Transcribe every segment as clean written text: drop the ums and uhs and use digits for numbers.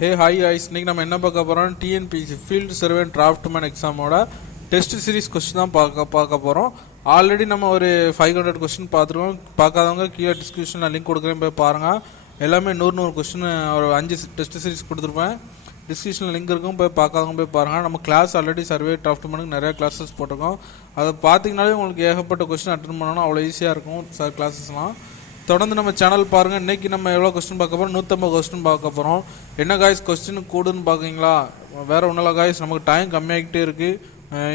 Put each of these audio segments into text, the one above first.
Hey hi guys, இன்னைக்கு நம்ம என்ன பார்க்க போகிறோம் TNPSC ஃபீல்டு சர்வே டிராஃப்ட்மேன் எக்ஸாமோட டெஸ்ட் சீரிஸ் கொஸ்டின் தான் பார்க்க போகிறோம். ஆல்ரெடி நம்ம ஒரு 500 கொஸ்டின் பார்த்துருக்கோம். பார்க்காதவங்க கீழே டிஸ்கிரிப்ஷனில் லிங்க் கொடுக்குறேன், போய் பாருங்கள். எல்லாமே 100 கொஸ்டின் ஒரு 5 டெஸ்ட் சீரிஸ் கொடுத்துருப்பேன். டிஸ்கிரிப்ஷனில் லிங்க் இருக்கும், போய் பார்க்காதவங்க போய் பாருங்கள். நம்ம கிளாஸ் ஆல்ரெடி சர்வே டிராஃப்ட்மேனுக்கு நிறையா கிளாஸஸ் போட்டிருக்கோம். அதை பார்த்தீங்கனாலே உங்களுக்கு ஏகப்பட்ட கொஸ்டின் அட்டன் பண்ணணும், அவ்வளோ ஈஸியாக இருக்கும் சார் கிளாஸஸ்லாம். தொடர்ந்து நம்ம சேனல் பாருங்கள். இன்றைக்கி நம்ம எவ்வளோ கொஸ்டின் பார்க்க போகிறோம்? 150 கொஸ்டின் பார்க்க போகிறோம். என்ன காய்ஸ் கொஸ்டின் கூடுன்னு பார்க்குறீங்களா? வேறு ஒன்றும் இல்லை காய்ஸ், நமக்கு டைம் கம்மியாகிட்டே இருக்குது.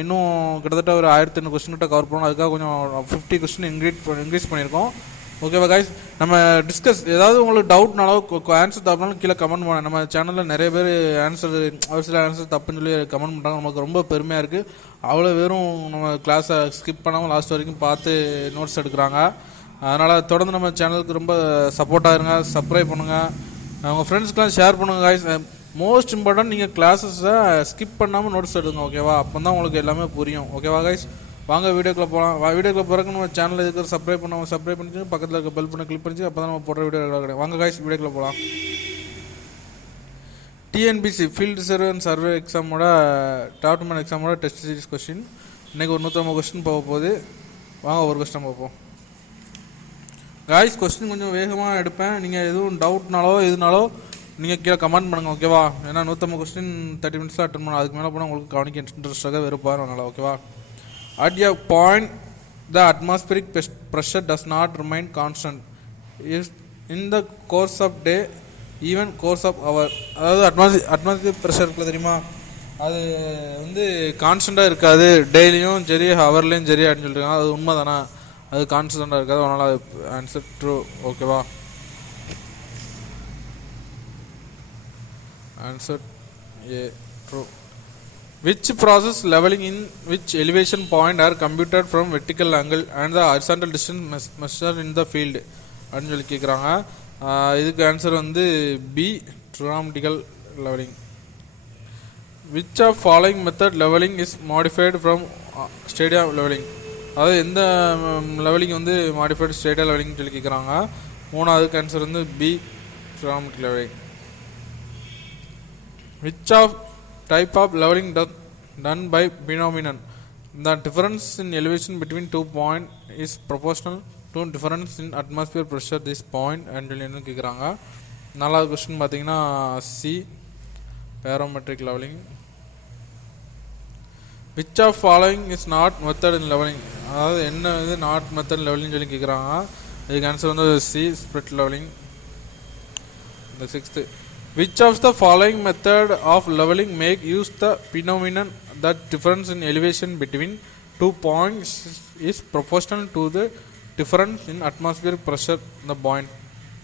இன்னும் கிட்டத்தட்ட ஒரு 1500 கொஸ்டின் கிட்ட கவர் பண்ணணும். அதுக்காக கொஞ்சம் 50 கொஸ்டின் இன்க்ரீஸ் பண்ணியிருக்கோம். ஓகேவா காய்ஸ்? நம்ம டிஸ்கஸ் ஏதாவது உங்களுக்கு டவுட்னாலும் ஆன்சர் தப்புனாலும் கீழே கமெண்ட் பண்ண. நம்ம சேனலில் நிறைய பேர் ஒரு சில ஆன்சர் தப்புன்னு சொல்லி கமெண்ட் பண்ணுறாங்க. நமக்கு ரொம்ப பெருமையாக இருக்குது. அவ்வளோ பேரும் நம்ம கிளாஸை ஸ்கிப் பண்ணாமல் லாஸ்ட் வரைக்கும் பார்த்து நோட்ஸ் எடுக்கிறாங்க. அதனால் தொடர்ந்து நம்ம சேனலுக்கு ரொம்ப சப்போர்ட்டாக இருங்க, சப்ஸ்கிரைப் பண்ணுங்கள், உங்கள் ஃப்ரெண்ட்ஸ்க்கெலாம் ஷேர் பண்ணுங்கள் காய்ஸ். மோஸ்ட் இம்பார்ட்டன்ட், நீங்கள் கிளாஸஸை ஸ்கிப் பண்ணாமல் நோட்ஸ் எடுங்க, ஓகேவா? அப்போ தான் உங்களுக்கு எல்லாமே புரியும், ஓகேவா காய்ஸ்? வாங்க வீடியோக்குள்ளே போகலாம். வீடியோக்குள்ளே போகிறக்கு நம்ம சேனலில் இருக்கிற சப்ஸ்கிரைப் பண்ணிச்சு, பக்கத்தில் இருக்க பெல் பண்ண கிளிக் பண்ணிச்சு, அப்போ தான் நம்ம போடுற வீடியோ கிடையாது. வாங்க காய்ஸ் வீடியோக்குள்ளே போகலாம். TNPSC ஃபீல்டு சர்வே எக்ஸாமோட டிராஃப்ட்மேன் எக்ஸாமோட டெஸ்ட் சீரிஸ் கொஸ்டின். இன்றைக்கி ஒரு 150 கொஸ்டின் போக போகுது. வாங்க ஒரு கொஸ்டின் பார்ப்போம் காய்ஸ். கொஸ்டின் கொஞ்சம் வேகமாக எடுப்பேன். நீங்கள் எதுவும் டவுட்னாலோ எதுனாலோ நீங்கள் கீழே கமெண்ட் பண்ணுங்கள், ஓகேவா? ஏன்னா 150 கொஸ்டின் 30 மினிட்ஸில் அட்டன் பண்ணணும். அதுக்கு மேலே போனால் உங்களுக்கு கவனிக்க இன்ட்ரெஸ்டாக வெறுப்பாக அதனால், ஓகேவா? At a point the atmospheric pressure does not remain constant is in the course of day even course of hour. அதாவது அட்மாஸ்பியர் ப்ரெஷர் இருக்குல்ல, தெரியுமா? அது வந்து கான்ஸ்டண்ட்டாக இருக்காது. டெய்லியும் சரி ஹவர்லேயும் சரி அப்படின்னு சொல்லியிருக்காங்க. அது உண்மை தானே? அது கான்ஸ்டண்ட்டாக இருக்காது. அதனால் அது ஆன்சர் ட்ரூ, ஓகேவா? Answer A true. Which process levelling in which elevation point are computed from vertical angle and the horizontal distance measure in the field அப்படின்னு சொல்லி கேட்குறாங்க. இதுக்கு ஆன்சர் வந்து B, trigonometrical levelling. Which of following method levelling is modified from stadia levelling. அதாவது எந்த levelling வந்து modified stadia லெவலிங்னு சொல்லி கேட்குறாங்க. மூணாவதுக்கு ஆன்சர் வந்து B, trigonometric levelling. Which of type of levelling done by phenomenon the difference in elevation between 2 point is proportional to difference in atmosphere pressure this point அப்படின்னு சொல்லி கேட்குறாங்க. நாலாவது கொஸ்டின் பார்த்தீங்கன்னா C, barometric levelling. Which of following is not method in levelling. அதாவது என்ன இது not method levelling சொல்லி கேட்குறாங்க. இதுக்கு ஆன்சர் வந்து சி, ஸ்பிரிட் லெவலிங். இந்த 6th, which of the following method of levelling make use the phenomenon that difference in elevation between 2 points is proportional to the difference in atmosphere pressure இந்த point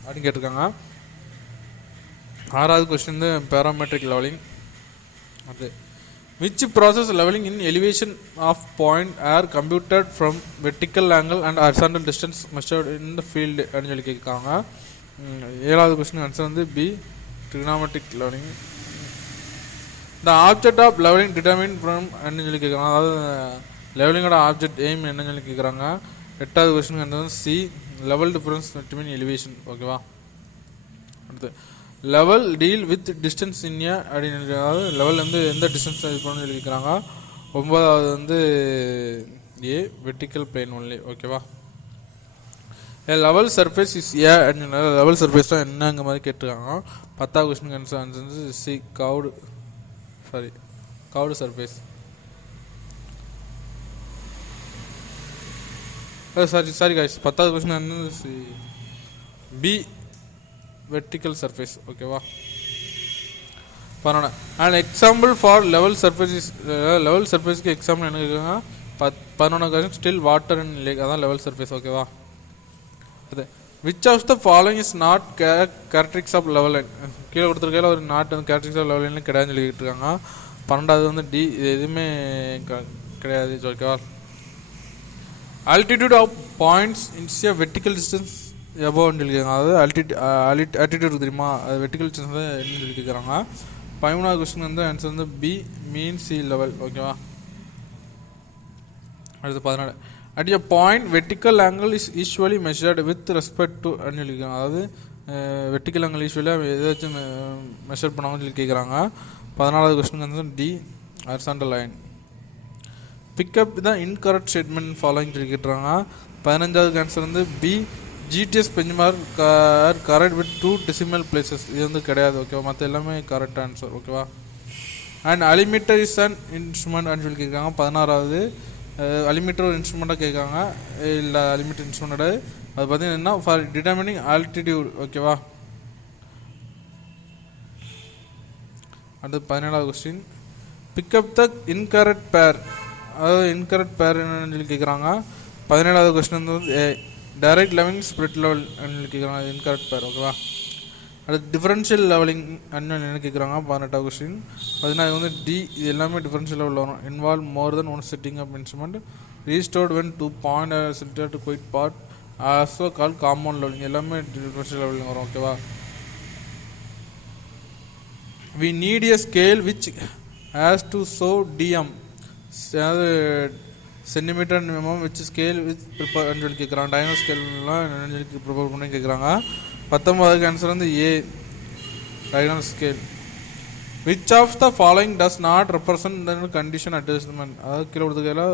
அப்படின்னு கேட்டிருக்காங்க. ஆறாவது question வந்து barometric levelling. அது which process leveling in elevation of point are computed from vertical angle and horizontal distance measured in the field அப்படின்னு சொல்லி கேட்குறாங்க. ஏழாவது கொஸ்டின் ஆன்சர் வந்து B, trigonometric leveling. the object of leveling determined from அப்படின்னு சொல்லி கேட்குறாங்க. அதாவது லெவலிங்கோட ஆப்ஜெக்ட் எய்ம் என்னன்னு சொல்லி கேட்குறாங்க. எட்டாவது கொஸ்டின் ஆன்சர் வந்து C, level difference between elevation, ஓகேவா? அடுத்து level deal with distance in A அப்படின்னு, அதாவது லெவல் வந்து எந்த டிஸ்டன்ஸ் இது பண்ணு எழுதிக்கிறாங்க. ஒன்பதாவது வந்து ஏ, வெர்டிக்கல் பிளேன் ஒன்லி, ஓகேவா? லெவல் சர்ஃபேஸ் இஸ் ஏ அப்படின்னு, லெவல் சர்ஃபேஸ் தான் என்னங்க மாதிரி கேட்டிருக்காங்க. 10வது கொஸ்டின் ஆன்சர் வந்து C, curved surface. Sorry guys, 10வது கொஸ்டின் வந்து சி, பி, vertical surface, ஓகேவா? பரவாயில்ல. And example for level surface is, level சர்ஃபேஸ்க்கு எக்ஸாம்பிள் என்ன கேட்குறாங்க? 11வது ஸ்டில் வாட்டர் அண்ட் லேக், அதான் லெவல் சர்ஃபேஸ், ஓகேவா? அது which of the following is not characteristics of level line. கீழே கொடுத்துருக்கையில் ஒரு நாட் வந்து கேரக்டரிஸ்டிக்ஸ் ஆஃப் லெவல் லைன் கிடையாதுன்னு சொல்லிக்கிட்டு இருக்காங்க. 12வது வந்து டி, இது எதுவுமே கிடையாது, ஓகேவா? altitude of points is a vertical distance எபோவ்னு சொல்லியிருக்காங்க. அதாவது ஆல்டிடியூட் தெரியுமா, அது வெர்டிக்கல் டிஸ்டன்ஸ் தான் என்னன்னு சொல்லி கேட்குறாங்க. 13வது கொஸ்டின் வந்து ஆன்சர் வந்து பி, மீன் சி லெவல், ஓகேவா? அடுத்து 14, at a point vertical angle is usually measured with respect to அப்படின்னு சொல்லியிருக்காங்க. அதாவது வெர்டிக்கல் ஆங்கிள் யூஸ்வலாக ஏதாச்சும் மெஷர் பண்ணாங்கன்னு சொல்லி கேட்குறாங்க. 14வது கொஸ்டின் வந்து D horizontal line. Pick up the incorrect statement following சொல்லி கேட்டுறாங்க. 15வது ஆன்சர் வந்து B GTS benchmark correct with 2 decimal places. இது வந்து கிடையாது ஓகேவா, மற்ற எல்லாமே கரெக்ட் ஆன்சர் ஓகேவா. And altimeter is an instrument சொல்லி கேட்குறாங்க. 16வது அலிமீட்டர் ஒரு இன்ஸ்ட்ருமெண்ட்டாக கேட்குறாங்க. இல்லை அலிமீட்டர் இன்ஸ்ட்ருமெண்ட் அது பார்த்தீங்கன்னா ஃபார் டிட்டர்மினிங் ஆல்டிடியூட் ஓகேவா. அடுத்து 17வது question pick up the incorrect pair, அதாவது இன்கரெக்ட் பேர் என்னன்னு சொல்லி கேட்குறாங்க. 17வது கொஸ்டின் வந்து டைரக்ட் லெவலிங் ஸ்பிரிட் லெவல் சொல்லி கேட்குறாங்க. இன்கரெக்ட் பேர் ஓகேவா. அடுத்து டிஃபரன்ஷியல் லெவலிங் என்ன கேட்குறாங்க. 18வது கொஸ்டின் பார்த்தீங்கன்னா இது வந்து டி. இது எல்லாமே டிஃபரன்ஷியல் லெவலில் வரும். Involve more then one setting up instrument restored when 2 point center to quite part also call compound levelling. எல்லாமே டிஃபரன்ஷியல் லெவலிங் வரும் ஓகேவா. We need a scale which has to show DM, அதாவது centimetre minimum which scale with prepare சொல்லி கேட்குறாங்க. Dino ஸ்கேல்லாம் என்னன்னு சொல்லி prepare பண்ணி கேட்குறாங்க. 19வது ஆன்சர் வந்து A diagonal scale. Which of the following does not represent condition adjustment, அதாவது கீழே கொடுத்துக்கையில்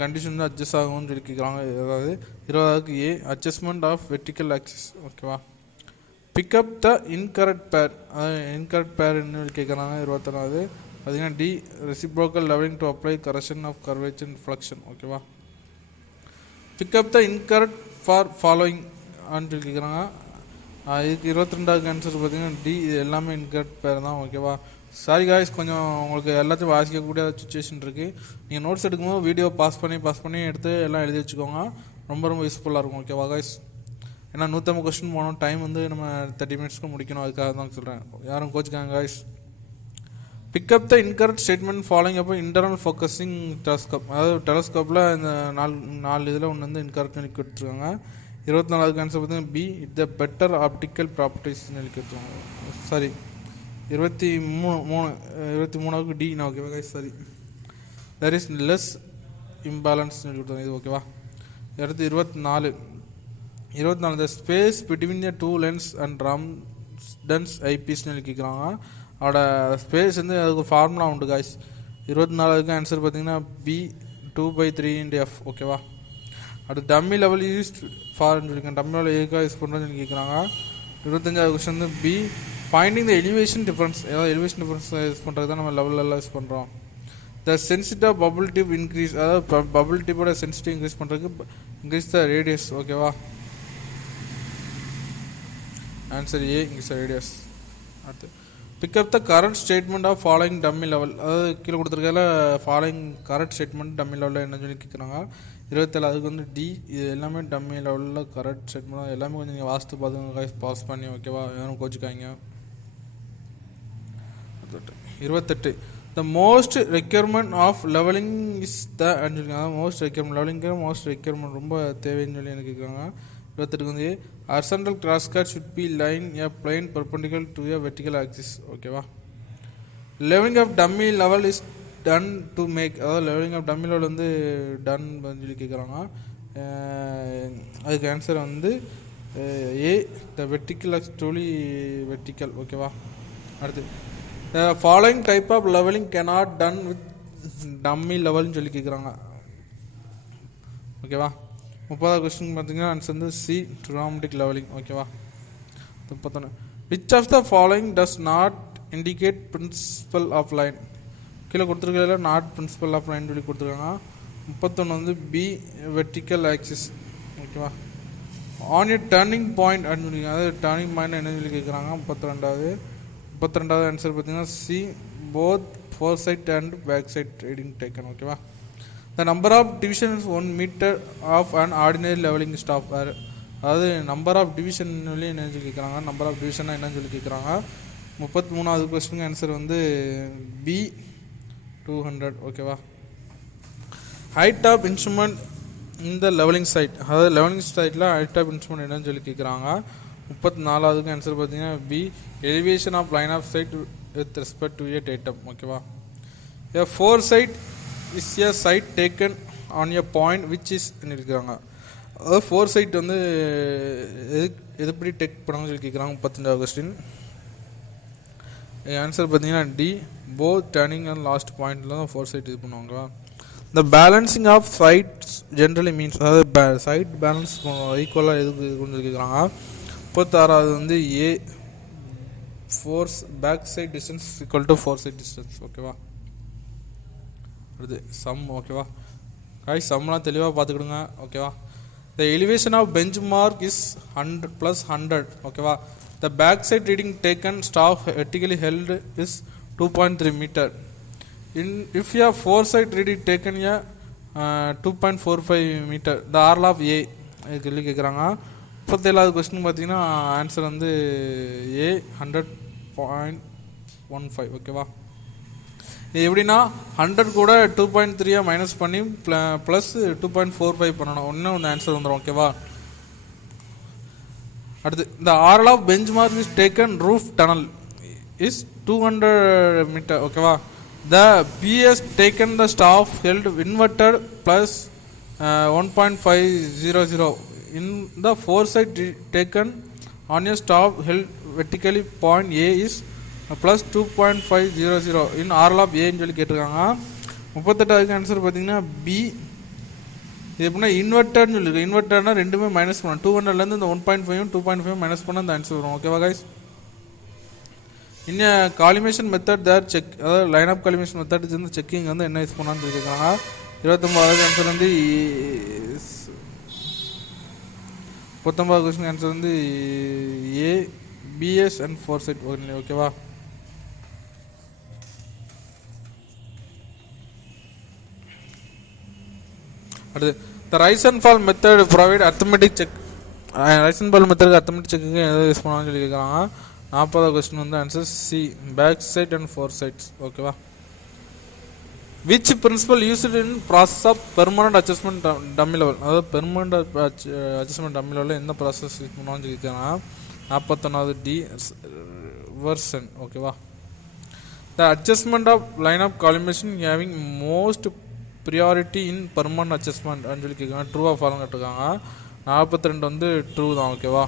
கண்டிஷன் வந்து அட்ஜஸ்ட் ஆகும்னு சொல்லி கேட்குறாங்க. அதாவது 20வது A adjustment of vertical axis ஓகேவா. பிக்கப் த இன்கரெக்ட் பேர், அதாவது இன்கரெக்ட் பேர் என்ன கேட்குறாங்க. 21வது பார்த்தீங்கன்னா D reciprocal levelling to apply correction of curvature and flexion ஓகேவா. Pick up the incorrect for following சொல்லி கேட்குறாங்க. இதுக்கு 22வது ஆன்சர் பார்த்தீங்கன்னா டி. இது எல்லாமே இன்கரெக்ட் பேர் தான் ஓகேவா. சாரி காய்ஸ், கொஞ்சம் உங்களுக்கு எல்லாத்தையும் வாசிக்கக்கூடிய சுச்சுவேஷன் இருக்குது. நீங்கள் நோட்ஸ் எடுக்கும்போது வீடியோ பாஸ் பண்ணி எடுத்து எல்லாம் எழுதி வச்சுக்கோங்க. ரொம்ப யூஸ்ஃபுல்லாக இருக்கும் ஓகேவா காய்ஸ். ஏன்னா 150 கொஸ்டின் போகணும், டைம் வந்து நம்ம 30 மினிட்ஸ்க்கு முடிக்கணும். அதுக்காக தான் சொல்கிறேன், யாரும் கோச்சுக்காங்க guys. Pick up the incorrect statement following அப்போ இன்டர்னல் ஃபோக்கஸிங் டெலஸ்கோப், அதாவது டெலஸ்கோப்பில் இந்த 4 இதில் ஒன்று வந்து இன்கரெக்ட் சொல்லி கொடுத்துருக்காங்க. 24வது ஆன்சர் பார்த்தீங்கன்னா B it the better optical properties சொல்லி கொடுத்துருக்காங்க. சாரி 23வது டி நான் ஓகேவா guys. Sorry there is less imbalance சொல்லி கொடுத்தாங்க இது ஓகேவா. அடுத்து 24 the space between the 2 lens and Ramsden's eyepiece சொல்லி கேட்குறாங்க. அதோட ஸ்பேஸ் வந்து அதுக்கு ஃபார்முலா உண்டு காய்ஸ். 24க்கு ஆன்சர் பார்த்தீங்கன்னா பி 2/3 ஓகேவா. அடுத்து டம்மி லெவல் யூஸ் ஃபார்ன்னு சொல்லியிருக்கேன். டம்மி லெவல் எதுக்காக யூஸ் பண்ணுறேன்னு சொல்லி கேட்குறாங்க. 25வது கொஸ்டின் வந்து B finding the elevation difference, ஏதாவது எலிவேஷன் டிஃபரன்ஸ் யூஸ் பண்ணுறது தான் நம்ம லெவலெல்லாம் யூஸ் பண்ணுறோம். The sensitive of bubble tube increase, அதாவது பபுள் டிப்போட சென்சிட்டிவ் இன்க்ரீஸ் பண்ணுறதுக்கு இன்க்ரீஸ் த ரேடியஸ் ஓகேவா. Answer A increase the radius. அடுத்து pick up the correct statement of following dummy level, அதாவது கீழே கொடுத்துருக்கல ஃபாலோயிங் கரண்ட் ஸ்டேட்மெண்ட் டம்மி லெவலில் என்ன சொல்லி கேட்குறாங்க. 27 அதுக்கு வந்து டி. இது எல்லாமே டம்மி லெவலில் கரெக்ட் ஸ்டேட்மெண்ட். எல்லாமே கொஞ்சம் நீங்கள் வாஸ்து பார்த்துங்க பாஸ் பண்ணி ஓகேவா, யாரும் கோச்சிக்காங்க. 28 the most requirement of levelling is the most requirement levelling most requirement ரொம்ப தேவைன்னு சொல்லி எனக்கு கேட்குறாங்க. 28 வந்து horizontal cross cut should be line a plane perpendicular to a vertical axis ஓகேவா. Levelling of dummy level is done to make, அதாவது levelling of dummy level வந்து done சொல்லி கேட்குறாங்க. அதுக்கு ஆன்சர் வந்து A the vertical axis truly vertical ஓகேவா. அடுத்து following type of levelling cannot done with dummy லெவல்னு சொல்லி கேட்குறாங்க ஓகேவா. 30வது கொஸ்டின் பார்த்தீங்கன்னா ஆன்சர் வந்து சி ட்ரிகோனமெட்ரிக் லெவலிங் ஓகேவா. 31 which of the following does not indicate principle of line, கீழே கொடுத்துருக்கல நாட் பிரின்சிபல் ஆஃப் லைன் சொல்லி கொடுத்துருக்காங்க. 31 வந்து பி வெர்டிக்கல் ஆக்சிஸ் ஓகேவா. ஆன் ஏ டர்னிங் பாயிண்ட் அப்படின்னு சொல்லி, அதாவது டர்னிங் பாயிண்ட் என்ன சொல்லி கேட்குறாங்க. 32வது ஆன்சர் பார்த்தீங்கன்னா C both foresight and backsight reading taken ஓகேவா. The number of divisions 1 metre of and ordinary levelling staff, அதாவது நம்பர் ஆஃப் டிவிஷன் சொல்லி என்ன சொல்லி கேட்குறாங்க. நம்பர் ஆஃப் டிவிஷனாக என்னன்னு சொல்லி கேட்குறாங்க. 33வது கொஸ்டின் ஆன்சர் வந்து பி 200 ஓகேவா. ஹைட் ஆஃப் இன்ஸ்ட்ருமெண்ட் இந்த லெவலிங் சைட், அதாவது லெவலிங் சைட்டில் ஹைட் ஆஃப் இன்ஸ்ட்ருமெண்ட் என்னன்னு சொல்லி கேட்குறாங்க. 34வது ஆன்சர் பார்த்தீங்கன்னா B elevation of line of sight with respect to a datum ஓகேவா. A foresight is a sight taken on a point which is இருக்கிறாங்க. அதாவது ஃபோர் சைட் வந்து எது எப்படி டெக் பண்ணாங்கன்னு சொல்லி கேட்குறாங்க. 35வது கொஸ்டின். ஆன்சர் பார்த்தீங்கன்னா D, both turning and last பாயிண்டில் தான் ஃபோர் சைட் இது பண்ணுவாங்க. The balancing of sights generally means, அதாவது சைட் பேலன்ஸ் ஈக்குவலாக எதுக்கு இருக்குன்னு கேட்குறாங்க. 36வது வந்து ஏ, ஃபோர்ஸ் backsight distance equal to foresight distance. ஓகேவா, அடுத்து சம். ஓகேவா காய், சம்லாம் தெளிவாக பார்த்துக்கிடுங்க. ஓகேவா, the elevation of benchmark is 100 + 100. ஓகேவா, the backside reading taken staff vertically held is 2.3 meter. If you have foresight reading taken a 2.45 meter, the RL of A கேள்வி கேட்குறாங்க. 37வது கொஸ்டின் பார்த்தீங்கன்னா ஆன்சர் வந்து ஏ 100.15. ஓகேவா, இது எப்படின்னா 100 கூட 2.3 மைனஸ் பண்ணி ப்ளஸ் 2.45 பண்ணணும், ஒன்றும் அந்த ஆன்சர் வந்துடும். ஓகேவா, அடுத்து the RL of benchmark is taken roof tunnel is 200 meter. ஓகேவா, the BS taken the staff held inverted plus 1.500 in the foresight taken on a staff held vertically point A is plus 2.500 in RL of A ன்னு சொல்லி கேட்டிருக்காங்க. 38வது answer பார்த்தீங்கன்னா B. இது எப்படின்னா இன்வெர்டர்னு சொல்லியிருக்கு. இன்வெர்டர்னா ரெண்டுமே minus பண்ணணும். 200லேருந்து இந்த 1.5 2.5 மைனஸ் பண்ணால் அந்த ஆன்சர் வரும். ஓகேவா கைஸ், இன்னும் காலிமேஷன் மெத்தட் தேர் செக், அதாவது லைன் ஆஃப் காலிமேஷன் மெத்தட் வந்து செக்கிங் வந்து என்ன யூஸ் பண்ணான்னு சொல்லியிருக்காங்க. 29வது ஆன்சர் வந்து 19வது கொஸ்டின் ஆன்சர் வந்து A, BS and foresight. ஓகேவா, அடுத்து the rise and fall method provide arithmetic check. Rise and fall மெத்தடுக்கு அர்த்தமெட்டிக் செக்குக்கு எதாவது யூஸ் பண்ணான்னு சொல்லி கேட்குறாங்க. 40வது கொஸ்டின் வந்து answer C, backsight and foresights. ஓகேவா, which principle used in process of permanent adjustment dummy level, அதாவது பெர்மனன்ட் அட்ஜஸ்ட்மெண்ட் டம்மி லெவலில் எந்த ப்ராசஸ் யூஸ் பண்ணுவான்னு சொல்லி கேட்குறாங்க. 41வது டி, ரிவர்சன். ஓகேவா, the adjustment of line of collimation having most priority in permanent adjustment அப்படின்னு சொல்லி கேட்குறாங்க. ட்ரூவாக ஃபாலோ கேட்டிருக்காங்க. 42 வந்து ட்ரூ தான். ஓகேவா,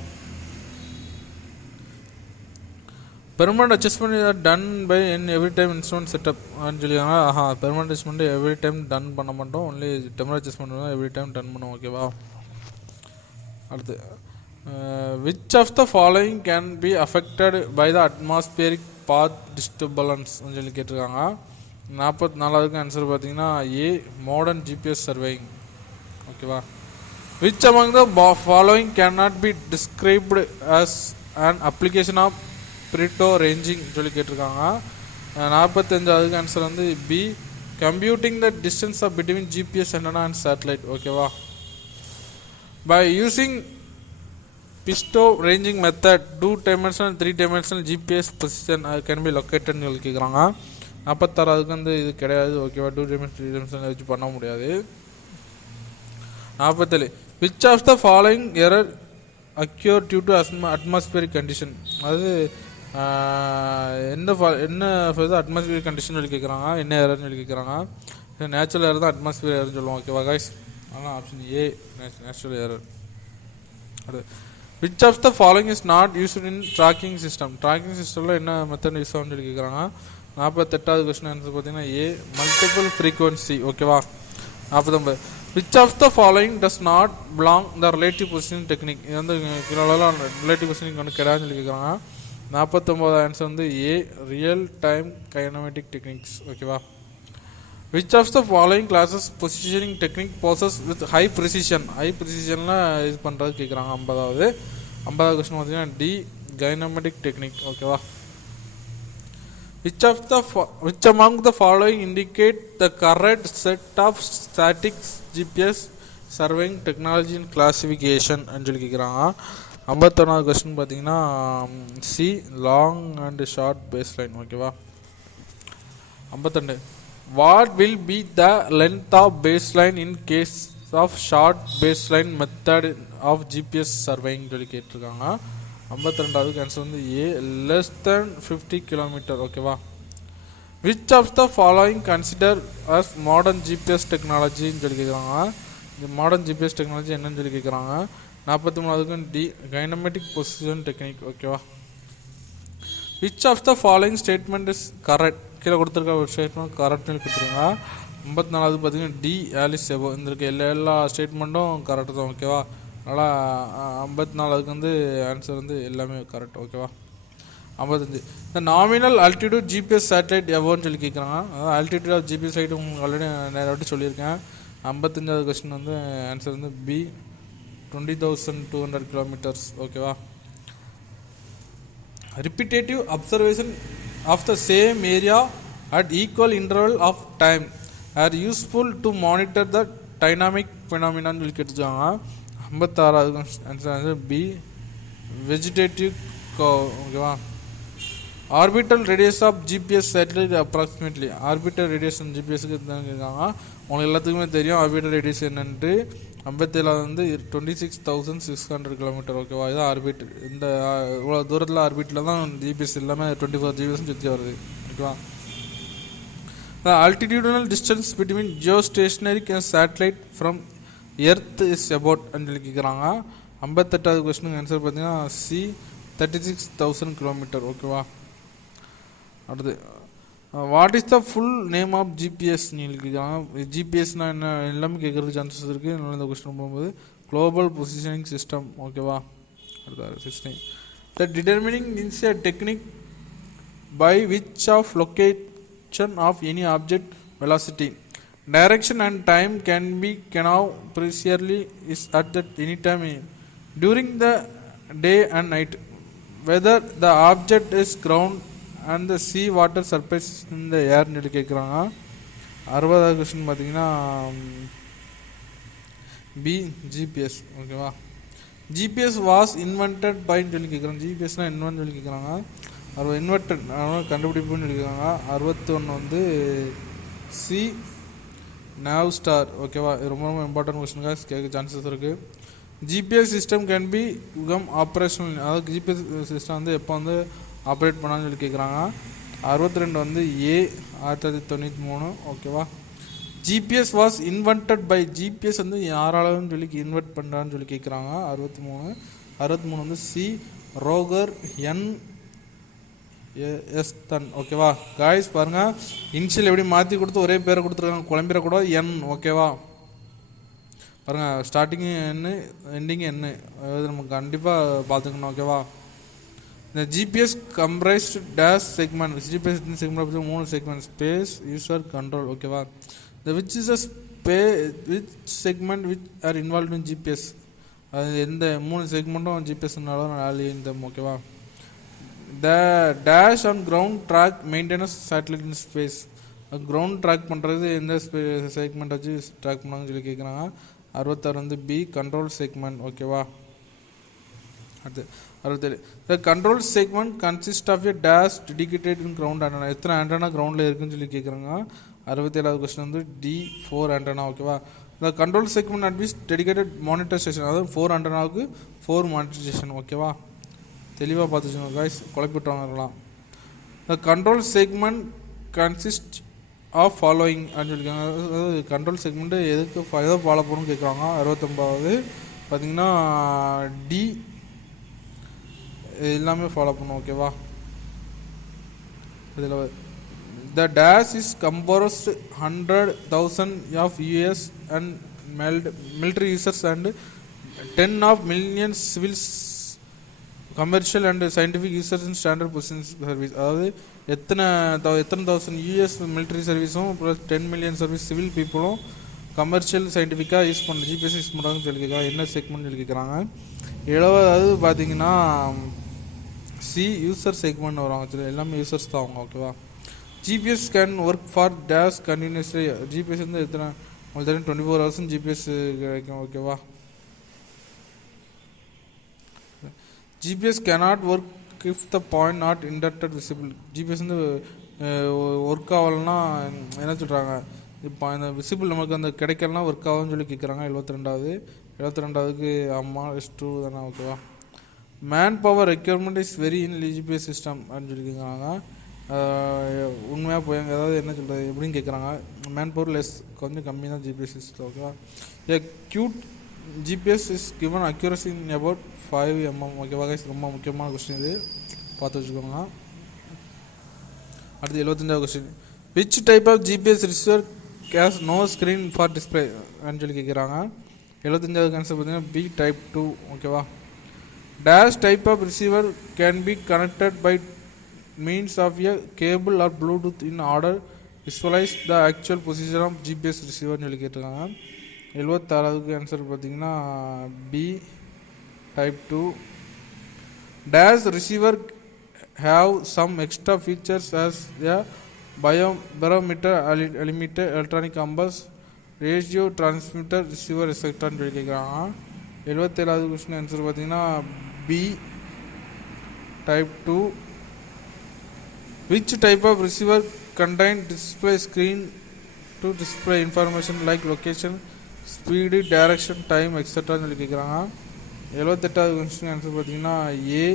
permanent adjustment done by in every time instrument setup அப்படின்னு சொல்லியிருக்காங்க. Permanent adjustment every time done பண்ண மாட்டோம், ஒன்லி டெம்பரரி அட்ஜஸ்ட்மெண்ட் தான் எவ்ரி டைம் டன் பண்ணுவோம். ஓகேவா, அடுத்து which of the following can be affected by the atmospheric path disturbance சொல்லி கேட்டிருக்காங்க. 44வது ஆன்சர் பார்த்தீங்கன்னா ஏ, மாடர்ன் ஜிபிஎஸ் சர்வேயிங். ஓகேவா, which among the following can not be described as an application of பிரிட்டோ ranging சொல்லி கேட்டிருக்காங்க. 45வது ஆன்சர் வந்து B, computing the distance of between GPS antenna and satellite. ஓகேவா, by using pseudo ranging method 2-dimensional 3-dimensional GPS position can be லொக்கேட்டட்னு சொல்லி கேட்குறாங்க. 46க்கு வந்து இது கிடையாது. ஓகேவா, 2-dimensional 3-dimensional வச்சு பண்ண முடியாது. 47 which of the following error occur due to atmospheric condition, அதாவது என்ன அட்மாஸ்பியரிக் கண்டிஷன் சொல்லி கேட்குறாங்க, என்ன எரர்னு சொல்லி கேட்குறாங்க. நேச்சுரல் எரர் தான் அட்மாஸ்பியர் எரர்னு சொல்லுவோம். ஓகேவா கைஸ், அதனால் ஆப்ஷன் ஏ நேச்சுரல் எரர். அடுத்து which of the following is not used in tracking system, tracking சிஸ்டமில் என்ன மெத்தட் யூஸ் ஆகும்னு சொல்லி கேட்குறாங்க. 48வது கொஸ்டின் ஆன்சர் பார்த்தீங்கன்னா ஏ, மல்டிபிள் ஃப்ரீக்வன்சி. ஓகேவா, 49 which of the following does not belong the relative position technique, இது வந்து கிலோலாம் ரிலேட்டிவ் பொசிஷனிங் வந்து கிடையாதுன்னு சொல்லி கேட்குறாங்க. 49வது ஆன்சர் வந்து A, real time kinematic techniques. ஓகேவா, which of the following classes positioning technique process with high precision, high ப்ரிசிஷனில் இது பண்ணுறது கேட்குறாங்க. 50வது கொஸ்டின் பார்த்தீங்கன்னா டி, கைனமேட்டிக் டெக்னிக். ஓகேவா, which among the following indicate the correct set of static GPS surveying technology and classification ன்னு சொல்லி கேட்குறாங்க. 51வது கொஸ்டின் பார்த்தீங்கன்னா C, long and short baseline. ஓகேவா, 52 what will be the length of baseline in case of short baseline method of GPS surveying சொல்லி கேட்டிருக்காங்க. 52வது answer வந்து ஏ, less than 50 kilometer. ஓகேவா, which of the following consider as modern GPS technology சொல்லி கேட்குறாங்க. இந்த modern GPS technology என்னன்னு சொல்லி கேட்குறாங்க. 43க்கும் டி கைனமெட்டிக் பொசிஷன் டெக்னிக் ஓகேவா. Which of the following statement is correct, கீழே கொடுத்துருக்க ஒரு ஸ்டேட்மெண்ட் கரெக்ட்னு கொடுத்துருங்க. 54 பார்த்தீங்கன்னா டி ஆலிஸ் எபோ, இந்த இருக்க எல்லா ஸ்டேட்மெண்ட்டும் கரெக்டு தான் ஓகேவா. அதனால் 54க்கு வந்து ஆன்சர் வந்து எல்லாமே கரெக்ட் ஓகேவா. 55 இந்த நாமினல் ஆல்டிடியூட் ஜிபிஎஸ் சேட்டலைட் எவ்வளோன்னு சொல்லி கேட்குறாங்க. அதாவது ஆல்டிடியூட் ஆஃப் ஜிபிஎஸ் சைட்டு உங்களுக்கு ஆல்ரெடி நிறைய வாட்டி சொல்லியிருக்கேன். 55வது கொஸ்டின் வந்து ஆன்சர் வந்து பி 20,200 கிலோமீட்டர்ஸ் ஓகேவா. Repetitive observation of the same area at equal interval of time are useful to monitor the dynamic phenomenon சொல்லி கேட்டுருக்காங்க. 56வது ஆன்சர் பி வெஜிடேட்டிவ் ஓகேவா. Orbital radius of GPS satellite approximately, orbital radiation ஜிபிஎஸ்க்கு தான் கேட்காங்க. உங்களுக்கு எல்லாத்துக்குமே தெரியும் ஆர்பிட்டல் ரேடியஸ் என்னன்ட்டு. 57 வந்து 26,600 கிலோமீட்டர் ஓகேவா. இதுதான் ஆர்பிட். இந்த இவ்வளோ தூரத்தில் ஆர்பிட்டில் தான் ஜிபிஎஸ் எல்லாமே 24 ஜிபிஎஸ் சுற்றி வருது ஓகேவா. The altitudinal distance between geostationary and satellite from earth is about சொல்லி கேட்குறாங்க. 58வது கொஸ்டினுக்கு ஆன்சர் பார்த்தீங்கன்னா சி 36,000 கிலோமீட்டர் ஓகேவா. அடுத்து what is the full name of GPS சொல்லி கேட்குறாங்க. ஜிபிஎஸ்னால் என்ன எல்லாமே கேட்குறதுக்கு சான்சஸ் இருக்குது. இந்த கொஸ்டின் போகும்போது குளோபல் பொசிஷனிங் சிஸ்டம் ஓகேவா. அடுத்த 16 த டிட்டர்மினிங் இன்ஸ் a technique by which of location of any object velocity, direction and time can now precisely is at that any time during the day and night, whether the object is ground and the sea water surface in the air னு கேட்குறாங்க. 60வது question பார்த்தீங்கன்னா B GPS ஓகேவா. GPS was invented பைன்னு சொல்லி கேட்குறாங்க. ஜிபிஎஸ்னால் invent சொல்லி கேட்குறாங்க. Inverted கண்டுபிடிப்புன்னு இருக்காங்க. 61 வந்து சி nav ஸ்டார் ஓகேவா. இது ரொம்ப ரொம்ப இம்பார்ட்டன்ட் கொஸ்டினுக்காக கேட்க சான்சஸ் இருக்குது. GPS system can be become operational, அதாவது ஜிபிஎஸ் சிஸ்டம் வந்து எப்போ வந்து ஆப்ரேட் பண்ணான்னு சொல்லி கேட்குறாங்க. 62 வந்து ஏ 1993 ஓகேவா. GPS was invented by, GPS வந்து யாராலும் சொல்லி இன்வெர்ட் பண்ணுறான்னு சொல்லி கேட்குறாங்க. 63 வந்து சி ரோகர் என் எஸ் தன் ஓகேவா. காய்ஸ் பாருங்கள் இனிஷியல் எப்படி மாற்றி கொடுத்து ஒரே பேரை கொடுத்துருக்காங்க, குழம்பிடக்கூடாது. என் ஓகேவா. பாருங்கள் ஸ்டார்டிங்கு என்ன எண்டிங்கு என்ன, அதாவது நம்ம கண்டிப்பாக பார்த்துக்கணும் ஓகேவா. இந்த GPS கம்ப்ரைஸ்டு dash segment, GPS segment 3 segment space user control ஓகேவா. இந்த which is which segment which are involve in GPS, அது எந்த 3 செக்மெண்ட்டும் ஜிபிஎஸ்னாலும் வேல்யூ இந்த ஓகேவா. The dash on ground track maintenance satellite in space, ground track பண்ணுறது எந்த செக்மெண்ட் வச்சு track பண்ணாங்கன்னு சொல்லி கேட்குறாங்க. 66 வந்து பி கண்ட்ரோல் செக்மெண்ட் ஓகேவா. அடுத்து 67 the control segment consist of a dash dedicated in ground antenna, எத்தனை ஆண்டனா கிரவுண்டில் இருக்குன்னு சொல்லி கேட்குறாங்க. 67வது கொஸ்டின் வந்து டி 4 ஆண்டனா ஓகேவா. The control segment at piece dedicated monitor station, அதாவது 4 ஆண்டனாவுக்கு 4 மானிட்டர் ஸ்டேஷன் ஓகேவா. தெளிவாக பார்த்துச்சுங்க காய்ஸ், குழப்பிட்டுவாங்க இருக்கலாம். The control segment consist of following அப்படின்னு சொல்லியிருக்காங்க. அதாவது கண்ட்ரோல் செக்மெண்ட்டு எதுக்கு எதை ஃபாலோ பண்ணணும்னு கேட்குறாங்க. 69வது பார்த்திங்கன்னா டி எல்லாமே ஃபாலோ பண்ணும் ஓகேவா. இதில் the dash is composed 100,000 of US and military users and 10 of million civils commercial and scientific users in standard position service, அதாவது எத்தனை 1000 யூஎஸ் மிலிட்ரி சர்வீஸும் ப்ளஸ் 10 மில்லியன் சர்வீஸ் சிவில் பீப்புளும் கமர்ஷியல் சயின்டிஃபிக்காக யூஸ் பண்ண ஜிபிஎஸ் யூஸ் பண்ணுறாங்கன்னு சொல்லி கேட்குறாங்க. என்ன செக்மெண்ட் சொல்லி கேட்குறாங்க. 70வது பார்த்தீங்கன்னா சி யூசர் செக்மெண்ட் வருவாங்க, சரி எல்லாமே யூசர்ஸ் தான் அவங்க ஓகேவா. GPS can work for dash continuously, GPS வந்து எத்தனை உங்களுக்கு தெரியும் 24 ஹவர்ஸும் ஜிபிஎஸ் கிடைக்கும் ஓகேவா. GPS cannot work if the point not interrupted visible, GPS வந்து ஒர்க் ஆகலைன்னா என்ன சொல்கிறாங்க, இப்போ அந்த விசிபிள் நமக்கு அந்த கிடைக்கலனா ஒர்க் ஆகும்னு சொல்லி கேட்குறாங்க. 72க்கு ஆமாம் S2 தானே ஓகேவா. Man power requirement is very in GPS system அப்படின்னு சொல்லி கேட்குறாங்க. உண்மையாக போய் அதாவது என்ன சொல்கிறது எப்படின்னு கேட்குறாங்க. மேன் பவர் லெஸ் கொஞ்சம் கம்மி தான் ஜிபிஎஸ் சிஸ்டம் ஓகேவா. A cute GPS is given accuracy in about 5 mm. ஓகேவா கைஸ், ரொம்ப முக்கியமான கொஸ்டின் இது, பார்த்து வச்சுக்கோங்க. அடுத்து 75வது question. Which type of GPS receiver has no screen for display சொல்லி கேட்குறாங்க. 75வது ஆன்சர் பார்த்தீங்கன்னா பி டைப் 2. ஓகேவா. Dash type of receiver can be connected by means of a cable or Bluetooth in order visualise the actual position of GPS ரிசீவர்னு சொல்லி கேட்டிருக்காங்க. 76வது answer பார்த்தீங்கன்னா B type 2. Dash receiver have some extra features as a barometer, limiter, electronic compass, radio transmitter, receiver etc. ன்னு சொல்லி கேட்குறாங்க. 77வது question answer பார்த்தீங்கன்னா B type 2. which type of receiver contain display screen to display information like location, speed, direction, time etc. சொல்லி கேட்குறாங்க. 78வது question answer பார்த்தீங்கன்னா ஏ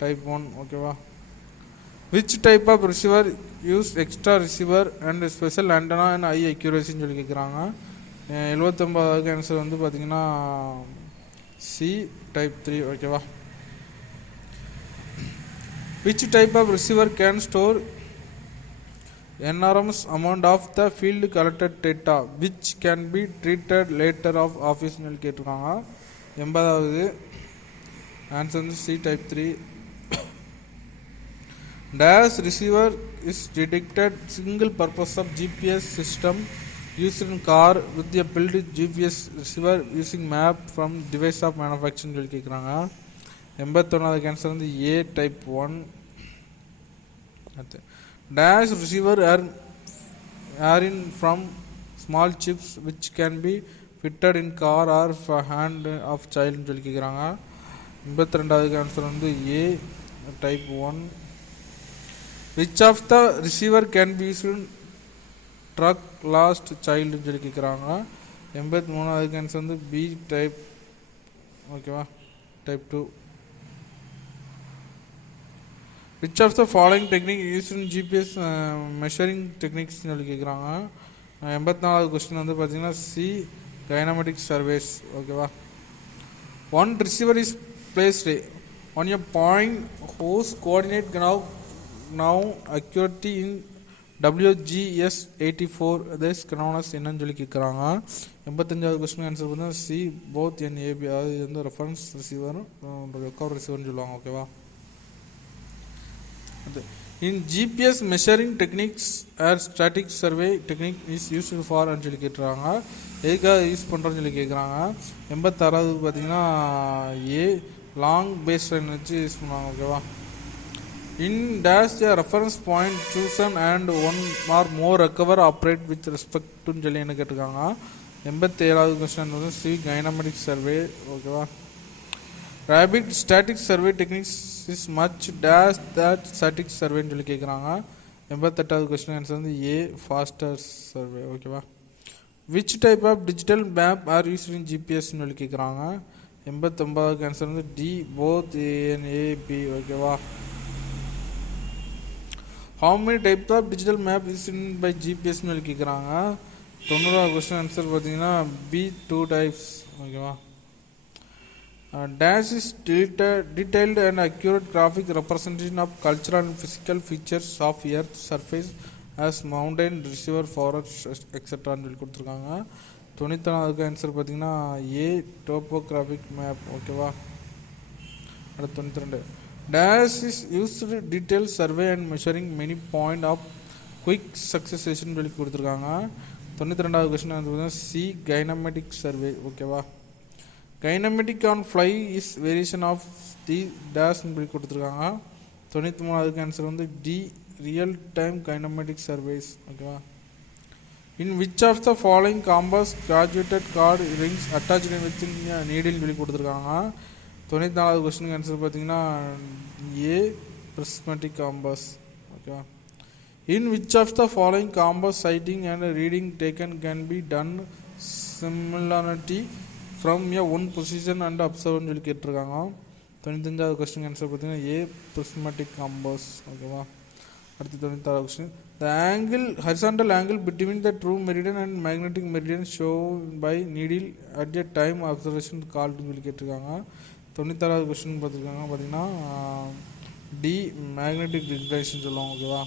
type 1. ஓகேவா. Which type of receiver use extra receiver and special antenna and high அக்யூரேசின்னு சொல்லி கேட்குறாங்க. 79வது answer வந்து பார்த்தீங்கன்னா C type 3. ஓகேவா. Which type of receiver can store enormous amount of the field collected data which can be treated later of office சொல்லி கேட்டிருக்காங்க. 80வது answer வந்து C type 3. Dash receiver is detected single purpose of GPS system used in car with a built GPS receiver using map from device of manufacturing சொல்லி கேட்குறாங்க. 81வது answer வந்து ஏ type 1. Dash receiver are in from small chips which can be fitted in car or for hand of child சொல்லி கேட்குறாங்க. 82வது answer வந்து ஏ type 1. which of the receiver can be used in truck lost child சொல்லி கேட்குறாங்க. 83வது answer வந்து B type. ஓகேவா, type 2. which of the following technique used in GPS measuring techniques சொல்லி கேட்குறாங்க. 84வது question வந்து பார்த்தீங்கன்னா சி கைனமெட்டிக் சர்வேஸ். ஓகேவா. one receiver is placed on a point whose coordinate now accuracy in WGS 84 this known as என்னன்னு சொல்லி கேட்குறாங்க. 85வது question answer பார்த்தீங்கன்னா C both என் AB. அதாவது இது வந்து ரெஃபரன்ஸ் ரிசீவர் ரெக்கவர் ரிசீவர்னு சொல்லுவாங்க. ஓகேவா. in GPS measuring techniques or static survey technique is used for ன்னு சொல்லி கேட்குறாங்க. எதுக்காக யூஸ் பண்ணுறோன்னு சொல்லி கேட்குறாங்க. 86வது பார்த்தீங்கன்னா ஏ லாங் பேஸ் லைன் வச்சு யூஸ் பண்ணுவாங்க. ஓகேவா. in dash a reference point chosen and one or more recover operate with respect to சொல்லி என்ன கேட்டிருக்காங்க. 87வது கொஸ்டின் வந்து சி கைனமெட்டிக் சர்வே. ஓகேவா. rapid static survey techniques is much dash that static survey சொல்லி கேட்குறாங்க. 88வது கொஸ்டின் ஆன்சர் வந்து ஏ pastor survey. ஓகேவா. which type of digital map are used in GPS சொல்லி கேட்குறாங்க. 89வது ஆன்சர் வந்து D both A and A B. ஓகேவா. how many types of digital map is in by GPS சொல்லி கேட்குறாங்க. 90வது கொஸ்டின் ஆன்சர் பார்த்தீங்கன்னா B 2 types. ஓகேவா. dash is detailed and accurate graphic representation of cultural and physical features of earth surface as mountain, receiver, forest etc. சொல்லி கொடுத்துருக்காங்க. 93வது answer பார்த்தீங்கன்னா ஏ topographic map. ஓகேவா. அடுத்து 92 dash is used detailed survey and measuring many point of quick succession சொல்லி கொடுத்துருக்காங்க. 92வது question answer பார்த்தீங்கன்னா சி கைனமெட்டிக் சர்வே. ஓகேவா. Kinematic on fly is variation of the dash சொல்லி கொடுத்துருக்காங்க. 93வது ஆன்சர் வந்து D real time kinematic surveys. ஓகேவா. in which of the following compass graduated card rings attached within needle சொல்லி கொடுத்துருக்காங்க. 94வது question answer பார்த்தீங்கன்னா ஏ prismatic compass. ஓகேவா. in which of the following compass sighting and reading taken can be done similarity from a one position and observe சொல்லி கேட்டிருக்காங்க. 95வது question answer பார்த்தீங்கன்னா ஏ prismatic compass. ஓகேவா. அடுத்து 96 question the angle horizontal angle between the true meridian and magnetic meridian shown by needle at a time observation called சொல்லி கேட்டிருக்காங்க. 96வது question பார்த்துருக்காங்க. பார்த்தீங்கன்னா D magnetic declination சொல்லுவாங்க. ஓகேவா.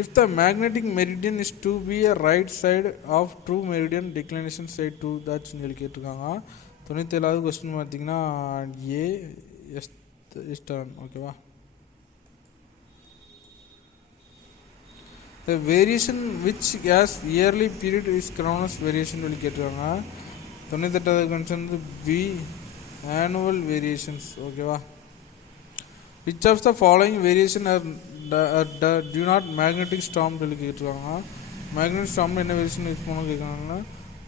if the magnetic meridian is to be a right side of true meridian declination side to that சொல்லி கேட்டிருக்காங்க. 97வது question பார்த்தீங்கன்னா ஏ eastern. ஓகேவா. the variation which has yearly period is chronos variation சொல்லி கேட்டிருக்காங்க. 98வது question B annual variations. ஓகேவா. which of the following variation are do not magnetic storm சொல்லி கேட்டிருக்காங்க. Magnetic ஸ்டார்மில் என்ன வேரியேஷன் யூஸ் பண்ணணும் கேட்குறாங்கன்னா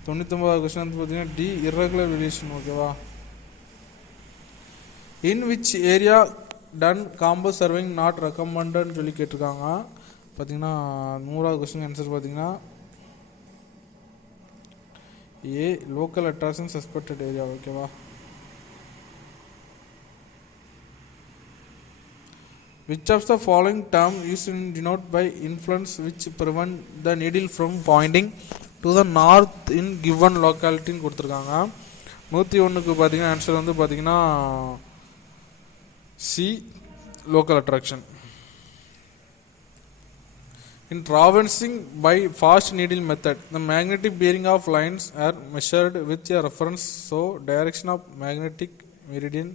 99வது கொஸ்டின் வந்து பார்த்தீங்கன்னா டி irregular வேரியேஷன். ஓகேவா. in which area done combo surveying not recommended சொல்லி கேட்டிருக்காங்க. பார்த்தீங்கன்னா 100வது கொஸ்டின் ஆன்சர் பார்த்தீங்கன்னா ஏ லோக்கல் அட்ராக்ஷன் சஸ்பெக்டட் ஏரியா. ஓகேவா. which of the following term used in denote by influence which prevent the needle from pointing to the north in given locality கொடுத்துருக்காங்க. 101க்கு பார்த்தீங்கன்னா answer வந்து பார்த்தீங்கன்னா C local attraction. in traversing by fast needle method the magnetic bearing of lines are measured with a reference so direction of magnetic meridian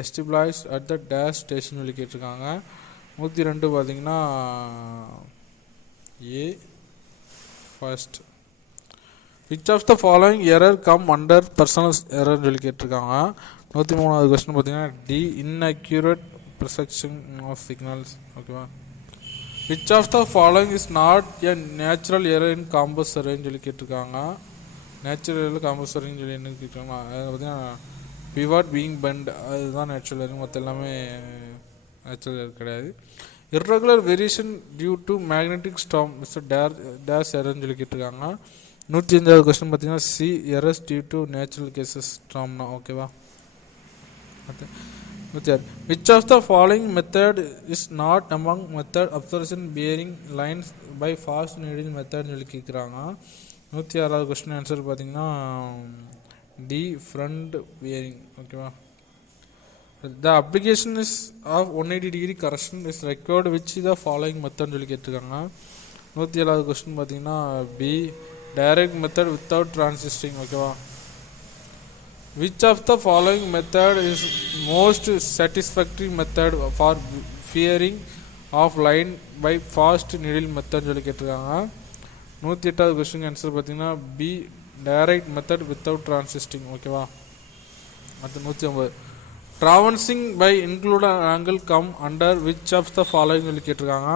established at the dash station சொல்லி கேட்டிருக்காங்க. 102 பார்த்தீங்கன்னா ஏ first. which of the following error come under personal error சொல்லி கேட்டிருக்காங்க. 103வது question பார்த்தீங்கன்னா D inaccurate perception of signals. ஓகேவா. which of the following is not a natural error in combo surveying சொல்லி கேட்டிருக்காங்க. Natural error combo surveying சொல்லி என்ன கேட்டிருக்காங்க. அது பார்த்தீங்கன்னா pivot being bend அதுதான் நேச்சுரல் எரர். மற்ற எல்லாமே நேச்சுரல் எரர் கிடையாது. irregular variation due to magnetic storm is a dash error சொல்லி கேட்டிருக்காங்க. 105வது கொஸ்டின் பார்த்தீங்கன்னா C errors due to natural cases stormனா. ஓகேவா. which of the following method is not among method observation bearing lines by fast needle method சொல்லி கேட்குறாங்க. 106வது question answer பார்த்தீங்கன்னா D front bearing. ஓகேவா. the application is of 180 degree correction is required which the following method சொல்லி கேட்டிருக்காங்க. 107வது question பார்த்தீங்கன்னா B direct method without transisting. ஓகேவா. which of the following method is most satisfactory method for fearing of line by fast needle method சொல்லி கேட்டிருக்காங்க. 108வது question answer பார்த்தீங்கன்னா B direct method without டிரான்சிஸ்டிங். ஓகேவா. அடுத்து 109 traversing by included angle come under which of the following சொல்லி கேட்டிருக்காங்க.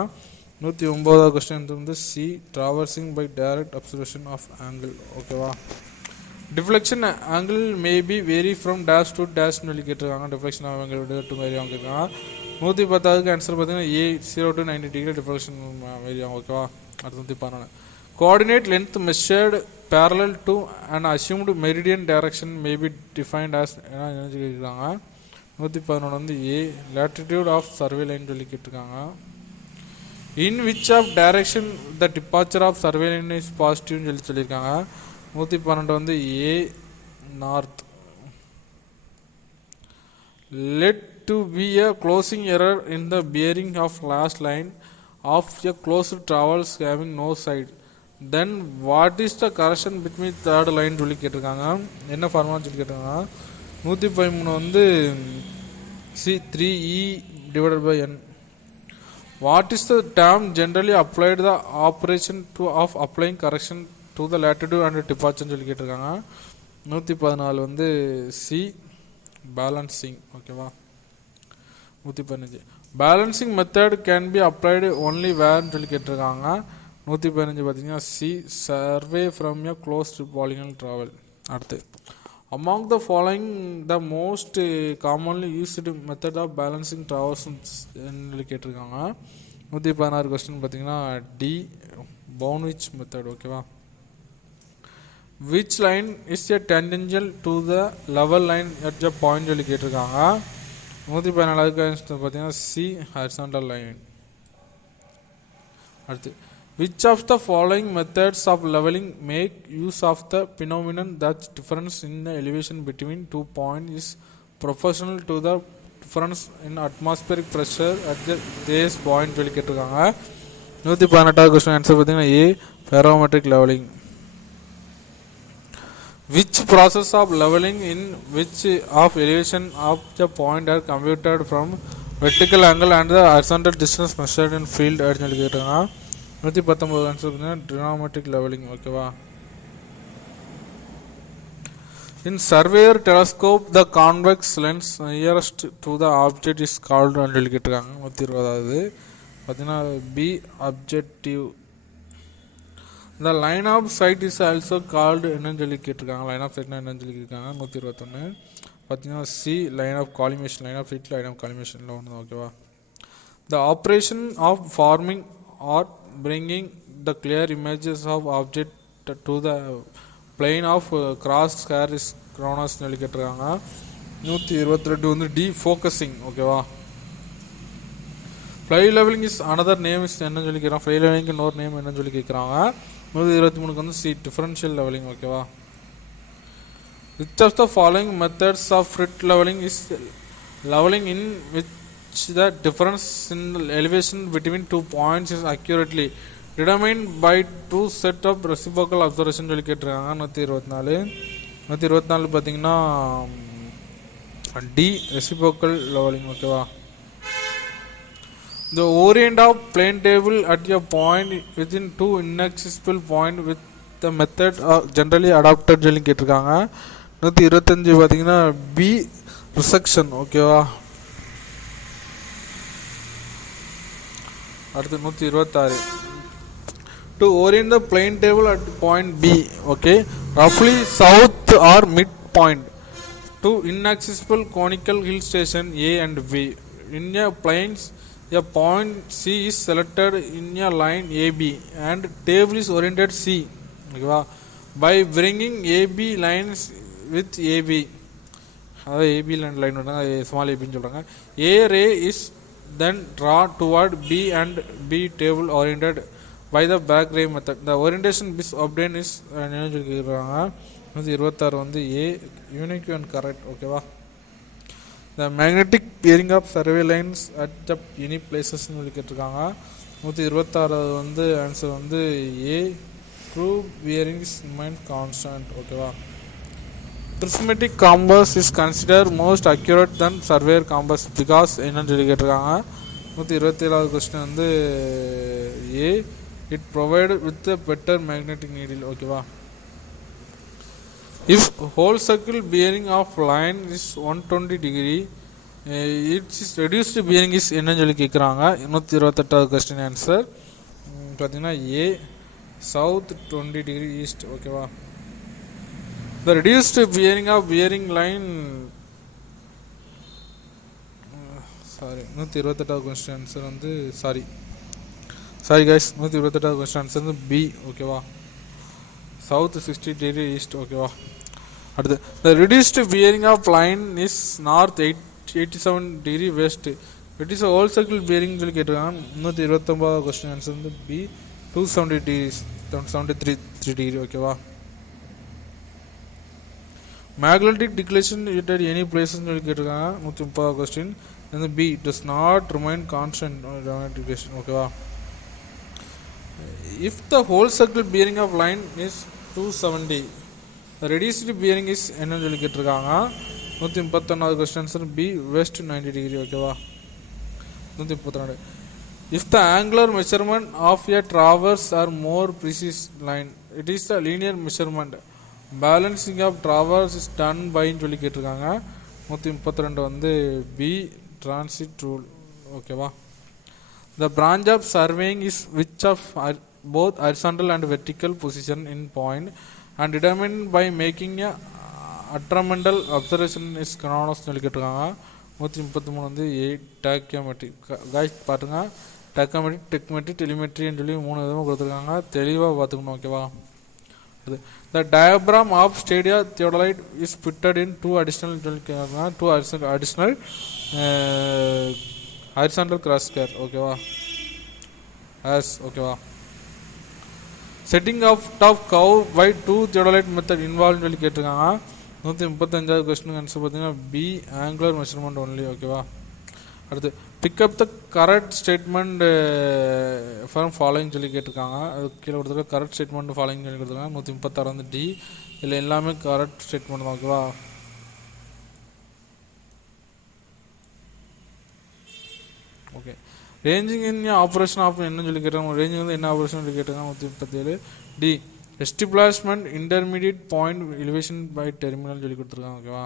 109வது question வந்து C traversing by direct observation of angle. ஓகேவா. deflection angle may be vary from dash to dash சொல்லி கேட்டிருக்காங்க. deflection angle to vary ஆகும் கேட்குறாங்க. 110க்கு answer பார்த்தீங்கன்னா ஏ 0 to 90 degree deflection vary ஆகும். ஓகேவா. அடுத்து 114 coordinate length measured parallel to an assumed meridian direction may be defined as என்ன கேட்குறாங்க. 111 வந்து ஏ latitude of survey line சொல்லி கேட்டிருக்காங்க. in which of direction the departure of survey line is positive சொல்லி சொல்லியிருக்காங்க. 112 வந்து ஏ north. let to be a closing error in the bearing of last line of a closed travels having no side then what is the correction between third line சொல்லி கேட்டிருக்காங்க. என்ன formula சொல்லி கேட்டிருக்காங்க. 113 வந்து C 3e divided by n. what is the term generally applied the operation to of applying correction to the latitude and departure சொல்லி கேட்டிருக்காங்க. 114 வந்து C balancing. ஓகேவா. 115 balancing method can be applied only வேர்னு சொல்லி கேட்டிருக்காங்க. 115 பார்த்தீங்கன்னா C survey from a closed polygonal travel. அடுத்து among the following the most commonly used method of balancing travels சொல்லி கேட்டிருக்காங்க. 116 கொஸ்டின் பார்த்தீங்கன்னா டி பவுன்விச் மெத்தட். ஓகேவா. which line is a tangential to the level line at the point சொல்லி கேட்டிருக்காங்க. 114க்கு பார்த்தீங்கன்னா C horizontal line. அடுத்து which of the following methods of leveling make use of the phenomenon that difference in the elevation between 2 points is proportional to the difference in atmospheric pressure at the base point சொல்லி கேட்டிருக்காங்க. 118வது question answer பார்த்தீங்கன்னா ஏ barometric leveling. Which process of leveling in which of elevation of the point are computed from vertical angle and the horizontal distance measured in field அப்படின்னு சொல்லி கேட்டாங்க. 119 answer பார்த்தீங்கன்னா trigonometric leveling. ஓகேவா. In surveyor telescope the convex lens nearest to the object is called அப்படின்னு சொல்லி கேட்டிருக்காங்க. 120வது பார்த்தீங்கன்னா B objective. The line of sight is also called என்னன்னு சொல்லி கேட்டிருக்காங்க. லைன் ஆஃப் சைட்னா என்னன்னு சொல்லி கேட்டிருக்காங்க. 121 பார்த்தீங்கன்னா C line of collimation. Line of sight line of காலிமேஷனில் ஒன்று. ஓகேவா. The operation of forming or bringing the clear images of object to the plane of cross hair is known as சொல்லி கேட்டிருக்காங்க. 122 வந்து டி ஃபோக்கஸிங். ஓகேவா. Fly levelling is another name is என்னன்னு சொல்லி கேட்குறாங்க. ஃப்ளை லெவலிங் இன்னொரு நேம் என்னன்னு சொல்லி கேட்குறாங்க. 123 வந்து சி டிஃபரன்ஷியல் லெவலிங். ஓகேவா. Which of the following methods of Frit leveling is leveling in which the difference in elevation between 2 points is accurately determined by two set of reciprocal observation சொல்லி கேட்டிருக்காங்க. 124 பார்த்தீங்கன்னா D reciprocal leveling. ஓகேவா. The orient of plane table at a point within two inaccessible point with the method generally adopted சொல்லி கேட்டிருக்காங்க. 125 பார்த்தீங்கன்னா B resection. ஓகேவா. அடுத்து 126 to orient the plane table at point B, okay, roughly south or mid point to inaccessible conical hill station A and B. In a planes a point C is selected in a line AB and table is oriented C. Okay, by bringing AB lines with AB, அதாவது AB line வந்து small ஏபின்னு சொல்கிறாங்க. A ray is then drawn toward B and B table oriented by the back ray method. The orientation is obtained is என்ன சொல்லிக்கிறாங்க. 126 வந்து A unique and correct. ஓகேவா. The magnetic bearing of survey lines at the any places சொல்லி கேட்டிருக்காங்க. 126 வந்து answer வந்து A true bearing is remain constant. ஓகேவா. Prismatic compass is considered most accurate than surveyor compass because என்னன்னு சொல்லி கேட்டிருக்காங்க. 127வது question வந்து A it provided with a better magnetic needle. ஓகேவா. If whole circle bearing of line is 120 degree its reduced bearing is என்னன்னு சொல்லி கேட்குறாங்க. 128வது question answer பார்த்தீங்கன்னா A south 20 degree east. ஓகேவா. The reduced bearing of bearing line 128வது question answer வந்து sorry guys, 128வது question answer வந்து B. ஓகேவா. South 60 degree east. ஓகேவா. அடுத்து the reduced bearing of line is north 87 degree west. It is a whole circle bearing சொல்லி கேட்டிருக்காங்க. 129வது question answer வந்து B 270 degrees 73 degree. ஓகேவா. magnetic declination at any place சொல்லி கேட்டிருக்காங்க. 130வது கொஸ்டின் வந்து B does not remain constant magnetic declination. ஓகேவா. if the whole circle bearing of line is 270 the reduced bearing is என்ன சொல்லி கேட்டிருக்காங்க. 131வது question answer B west 90 degree. ஓகேவா. 132 if the angular measurement of a traverse are more precise line it is the linear measurement. balancing of traverse is done by சொல்லி கேட்டிருக்காங்க. 132 வந்து B transit rule. ஓகேவா. the branch of surveying is which of both horizontal and vertical position in point and determined by making a atramental observation is known சொல்லி கேட்டிருக்காங்க. 133 வந்து A tachometry. guys பாருங்க tachometry techmetry telemetry சொல்லி 3 விதமாக கொடுத்துருக்காங்க. தெளிவாக பார்த்துக்கணும். ஓகேவா. the diagram of stadia theodolite is fitted in two additional horizontal cross hair. ஓகேவா. as ஓகேவா. Setting of top cow by 2 theodolite method involve சொல்லி கேட்டிருக்காங்க. 135வது கொஸ்டினுக்கு ஆன்சர் பார்த்தீங்கன்னா பி ஆங்குலர் மெஷர்மெண்ட் ஒன்லி ஓகேவா. அடுத்து pick up the correct statement from following சொல்லி கேட்டிருக்காங்க. அது கீழே கொடுத்துருக்க கரெக்ட் ஸ்டேட்மெண்ட் ஃபாலோயிங் சொல்லி கொடுத்துருக்காங்க. 136 வந்து டி. இதில் எல்லாமே கரெக்ட் ஸ்டேட்மெண்ட் தான் ஓகேவா. Okay ranging in operation of என்ன சொல்லி கேட்டாங்க. ரேஞ்சிங் வந்து என்ன ஆப்ரேஷன் சொல்லி கேட்டாங்க. 137 D establishment intermediate point elevation by terminal சொல்லி கொடுத்துருக்காங்க ஓகேவா.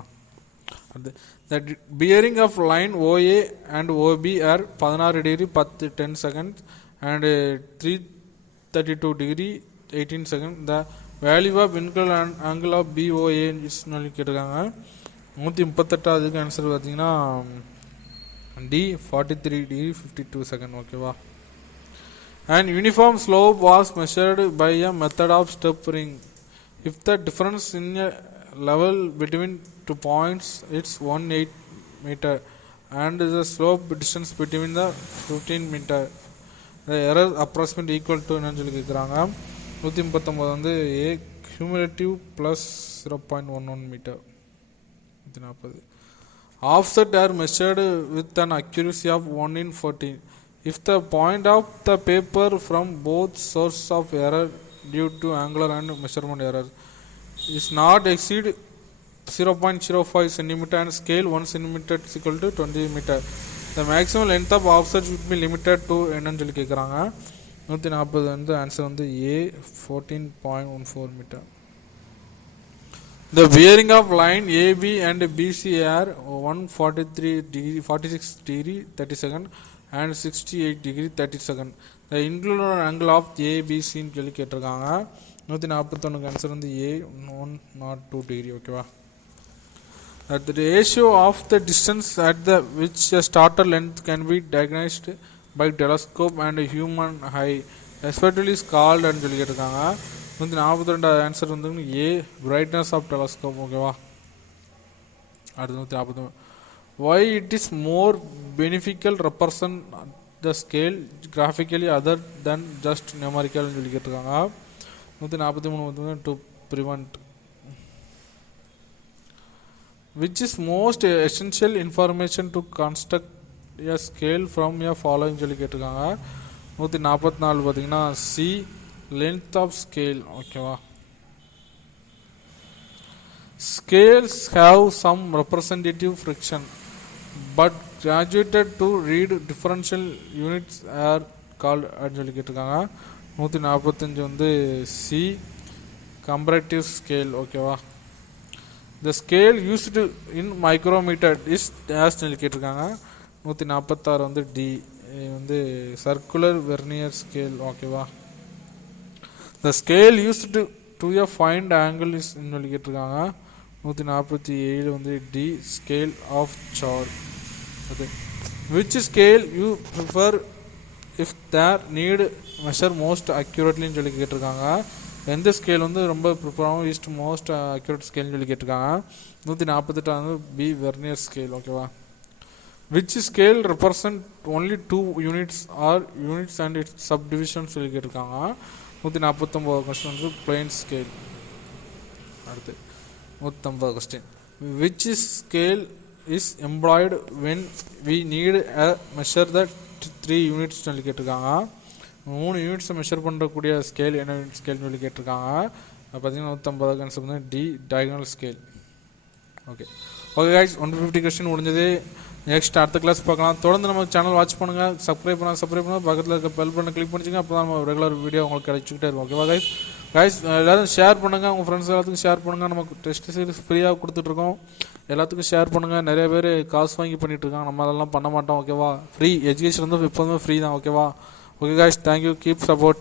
அடுத்து the bearing of line OA and OB are 16 degree 10 seconds and 332 degree 18 second. The value of included angle of BOA சொல்லி கேட்டிருக்காங்க. 138வது ஆன்சர் பார்த்தீங்கன்னா டி 43 டிகிரி 52 செகண்ட் ஓகேவா. And uniform slope was measured by a method of step ring. If the difference in a level between 2 points is 18 meter and the slope distance between the 15 meter, the error approximate equal to என்ன சொல்லி கேட்குறாங்க. 139 வந்து a cumulative plus 0.11 meter. 140 offset are measured with an accuracy of 1 in 14. If the point of the paper from both sources of error due to angular and measurement error is not exceed 0.05 cm and scale 1 cm is equal to 20 meter, the maximum length of offset should be limited to என்னன்னு சொல்லி கேட்குறாங்க. 140 வந்து answer வந்து A 14.14 meter. The bearing of line AB and BC are 143 degree 46 degree 30 second and 68 degree 30 second. The included angle of ABC ன்னு சொல்லி கேட்டிருக்காங்க. 141 answer வந்து A 102 degree ஓகேவா. At the ratio of the distance at the which a starter length can be diagnosed by telescope and human eye respectively is called ன்னு சொல்லி கேட்டிருக்காங்க. 142 answer வந்து A brightness of telescope ஓகேவா. அடுத்து 143 why it is more beneficial represent the scale graphically other than just numerical சொல்லி கேட்டிருக்காங்க. 143 to prevent which is most essential information to construct a scale from a following சொல்லி கேட்டிருக்காங்க. 144 பார்த்தீங்கன்னா C length of scale ஓகேவா. Scales have some representative friction but graduated to read differential units are called சொல்லி கேட்டிருக்காங்க. 145 வந்து C comparative scale ஓகேவா. The scale used in micrometer is as சொல்லி கேட்டிருக்காங்க. 146 வந்து D வந்து circular vernier scale ஓகேவா. The scale used to find angle is சொல்லி கேட்டிருக்காங்க. 147 வந்து D scale of chord. Okay. Which scale you prefer if there need measure most accurately சொல்லி கேட்டிருக்காங்க. எந்த ஸ்கேல் வந்து ரொம்ப ப்ரிஃபராகவும் இஸ்ட் மோஸ்ட் அக்யூரேட் ஸ்கேல்னு சொல்லி கேட்டிருக்காங்க. 148 வந்து பி வெர்னியர் ஸ்கேல் ஓகேவா. Which scale represent only 2 units or units and its subdivision சொல்லி கேட்டிருக்காங்க. 149 கொஸ்டின் வந்து பிளெயின் ஸ்கேல். அடுத்து 150 question which scale is employed when we need a measure the 3 units சொல்லி கேட்டிருக்காங்க. 3 யூனிட்ஸை மெஷர் பண்ணுறக்கூடிய ஸ்கேல் என்ன ஸ்கேல்னு சொல்லி கேட்டிருக்காங்க. பார்த்தீங்கன்னா 150 ஆன்சர் வந்து D diagonal scale. Okay okay guys 150 question முடிஞ்சது. நெக்ஸ்ட் அடுத்த கிளாஸ் பார்க்கலாம். தொடர்ந்து நம்ம சேனல் வாட்ச் பண்ணுங்கள். சப்ஸ்கிரைப் பண்ணால் பக்கத்தில் இருக்க பெல் பண்ண கிளிக் பண்ணிச்சிங்க. அப்போ தான் நம்ம ரெகுலர் வீடியோ உங்களுக்கு கிடைச்சிக்கிட்டே இருக்கும். ஓகேவா கைஸ். கைஸ் எல்லோரும் ஷேர் பண்ணுங்கள். உங்கள் ஃப்ரெண்ட்ஸ் எல்லாத்துக்கும் ஷேர் பண்ணுங்கள். நமக்கு டெஸ்ட் சீரிஸ் ஃப்ரீயாக கொடுத்துட்ருக்கோம். எல்லாத்துக்கும் ஷேர் பண்ணுங்கள். நிறைய பேர் காசு வாங்கி பண்ணிகிட்ருக்காங்க. நம்ம அதெல்லாம் பண்ண மாட்டோம். ஓகேவா. ஃப்ரீ எஜுகேஷன் வந்து எப்போதுமே ஃப்ரீ தான். ஓகேவா. Okay guys, thank you, keep support.